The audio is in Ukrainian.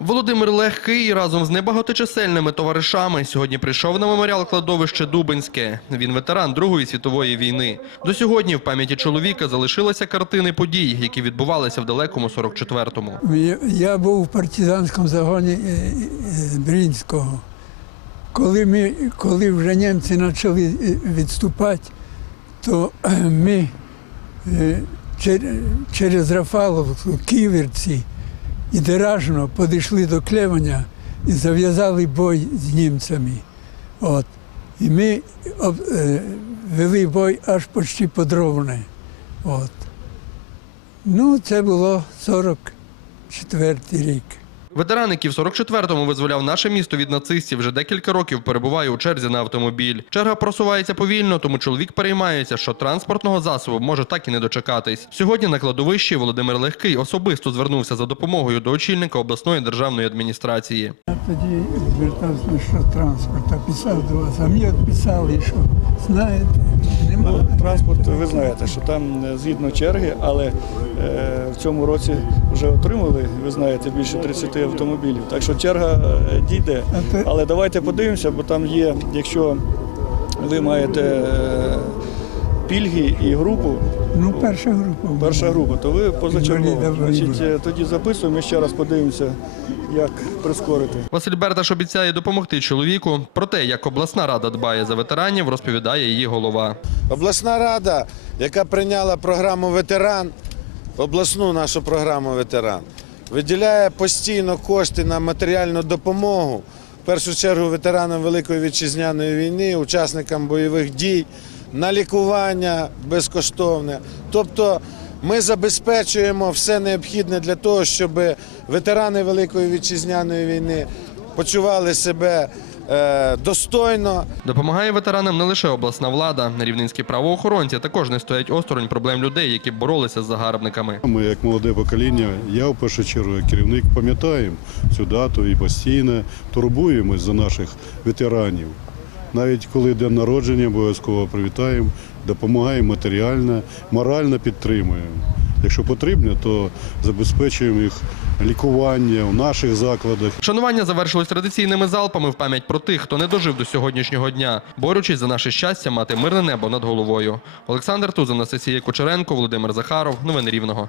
Володимир Легкий разом з небагаточисельними товаришами сьогодні прийшов на меморіал кладовище Дубинське. Він ветеран Другої світової війни. До сьогодні в пам'яті чоловіка залишилися картини подій, які відбувалися в далекому 44-му. Я- був в партизанському загоні е, е, Брінського. Коли, ми, коли вже німці почали е, відступати, то ми через Рафаловку, Ківерці і Деражно підійшли до Клевеня і зав'язали бой з німцями. От. І ми е, вели бой аж почти подробне. От. Ну, це було 44 рік. Ветеран, який в 44-му визволяв наше місто від нацистів, вже декілька років перебуває у черзі на автомобіль. Черга просувається повільно, тому чоловік переймається, що транспортного засобу може так і не дочекатись. Сьогодні на кладовищі Володимир Легкий особисто звернувся за допомогою до очільника обласної державної адміністрації. Я тоді звертався, що транспорт, а писав до вас, а мені от писали, що знаєте, немає. Ну, транспорт, ви знаєте, що там е, згідно черги, але е, цьому році вже отримали, ви знаєте, більше 30 автомобілів. Так що черга е, дійде. Але давайте подивимося, бо там є, якщо ви маєте е, пільги і групу, Ну, перша група. перша група, то ви позачергово. Значить, е, тоді записуємо і ще раз подивимося, як прискорити. Василь Берташ обіцяє допомогти чоловіку. Про те, як обласна рада дбає за ветеранів, розповідає її голова. Обласна рада, яка прийняла програму ветеран, обласну нашу програму ветеран, виділяє постійно кошти на матеріальну допомогу. В першу чергу ветеранам Великої вітчизняної війни, учасникам бойових дій, на лікування безкоштовне. Тобто ми забезпечуємо все необхідне для того, щоб ветерани Великої вітчизняної війни почували себе достойно, Допомагає ветеранам не лише обласна влада. Рівненські правоохоронці також не стоять осторонь проблем людей, які боролися з загарбниками. Ми, як молоде покоління, я в першу чергу, як керівник, пам'ятаємо цю дату і постійно турбуємось за наших ветеранів. Навіть коли день народження, обов'язково привітаємо, допомагаємо матеріально, морально підтримуємо. Якщо потрібно, то забезпечуємо їх лікування в наших закладах. Шанування завершилось традиційними залпами в пам'ять про тих, хто не дожив до сьогоднішнього дня, борючись за наше щастя мати мирне небо над головою. Олександр Тузан, Анастасія Кучеренко, Володимир Захаров. Новини Рівного.